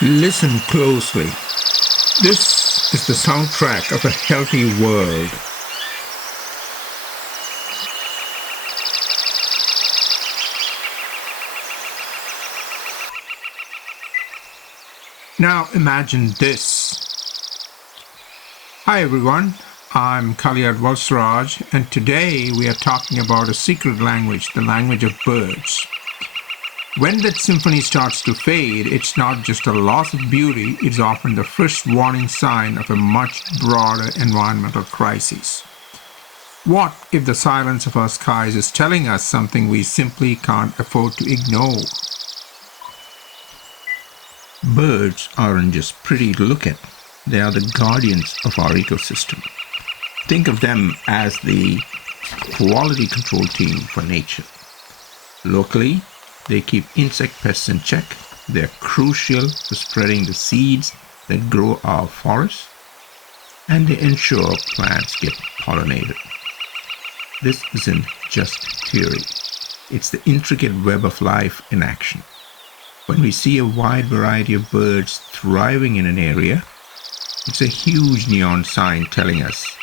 Listen closely. This is the soundtrack of a healthy world. Now imagine this. Hi everyone, I'm Kaliad Valsraj, and today we are talking about a secret language, the language of birds. When that symphony starts to fade, it's not just a loss of beauty, it's often the first warning sign of a much broader environmental crisis. What if the silence of our skies is telling us something we simply can't afford to ignore? Birds aren't just pretty to look at, they are the guardians of our ecosystem. Think of them as the quality control team for nature. Locally, they keep insect pests in check. They're crucial for spreading the seeds that grow our forests, and they ensure plants get pollinated. This isn't just theory. It's the intricate web of life in action. When we see a wide variety of birds thriving in an area, it's a huge neon sign telling us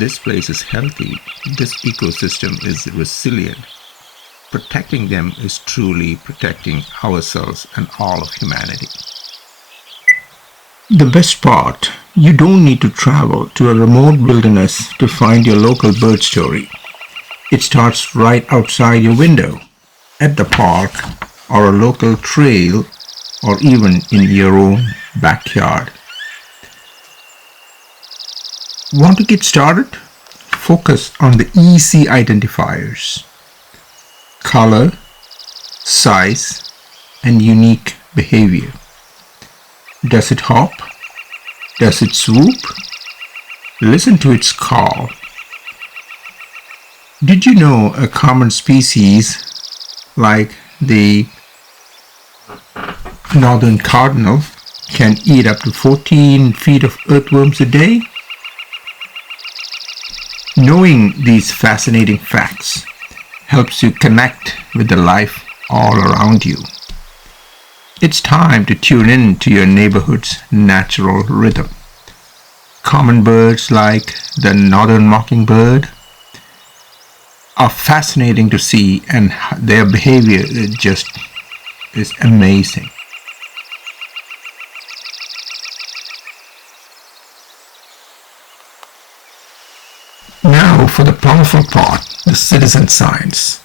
this place is healthy, this ecosystem is resilient. Protecting them is truly protecting ourselves and all of humanity. The best part, you don't need to travel to a remote wilderness to find your local bird story. It starts right outside your window, at the park, or a local trail, or even in your own backyard. Want to get started? Focus on the easy identifiers: color, size, and unique behavior. Does it hop? Does it swoop? Listen to its call. Did you know a common species like the northern cardinal can eat up to 14 feet of earthworms a day? Knowing these fascinating facts helps you connect with the life all around you. It's time to tune in to your neighborhood's natural rhythm. Common birds like the northern mockingbird are fascinating to see, and their behavior is amazing. Now for the powerful part, the citizen science.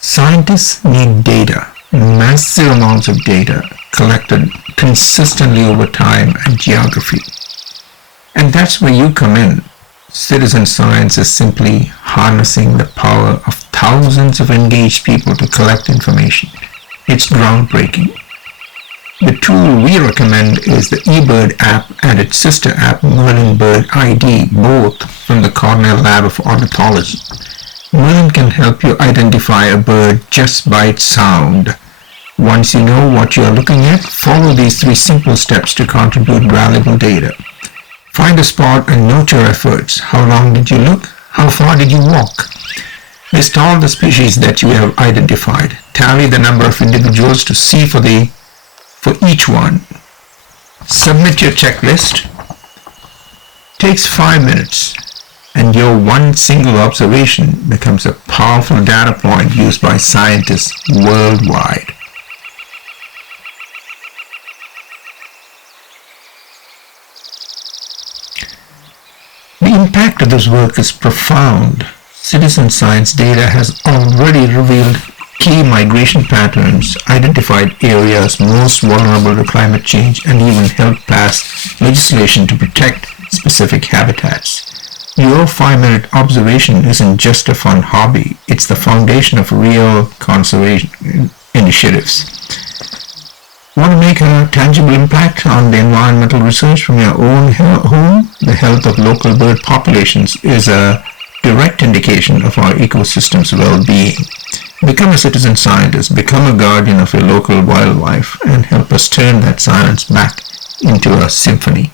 Scientists need data, massive amounts of data collected consistently over time and geography. And that's where you come in. Citizen science is simply harnessing the power of thousands of engaged people to collect information. It's groundbreaking. The tool we recommend is the eBird app and its sister app Merlin Bird ID, both from the Cornell Lab of Ornithology. Merlin can help you identify a bird just by its sound. Once you know what you are looking at, follow these 3 simple steps to contribute valuable data. Find a spot and note your efforts. How long did you look? How far did you walk? List all the species that you have identified. Tally the number of individuals to see for each one. Submit your checklist. Takes 5 minutes, and your one single observation becomes a powerful data point used by scientists worldwide. The impact of this work is profound. Citizen science data has already revealed key migration patterns, identified areas most vulnerable to climate change, and even helped pass legislation to protect specific habitats. Your 5-minute observation isn't just a fun hobby, it's the foundation of real conservation initiatives. Want to make a tangible impact on the environmental research from your own home? The health of local bird populations is a direct indication of our ecosystem's well-being. Become a citizen scientist, become a guardian of your local wildlife, and help us turn that silence back into a symphony.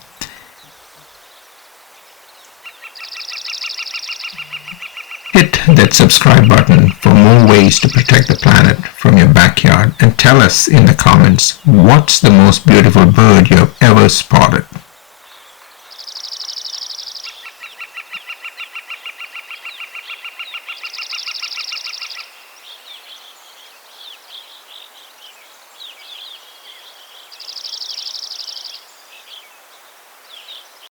Hit that subscribe button for more ways to protect the planet from your backyard, and tell us in the comments what's the most beautiful bird you've ever spotted.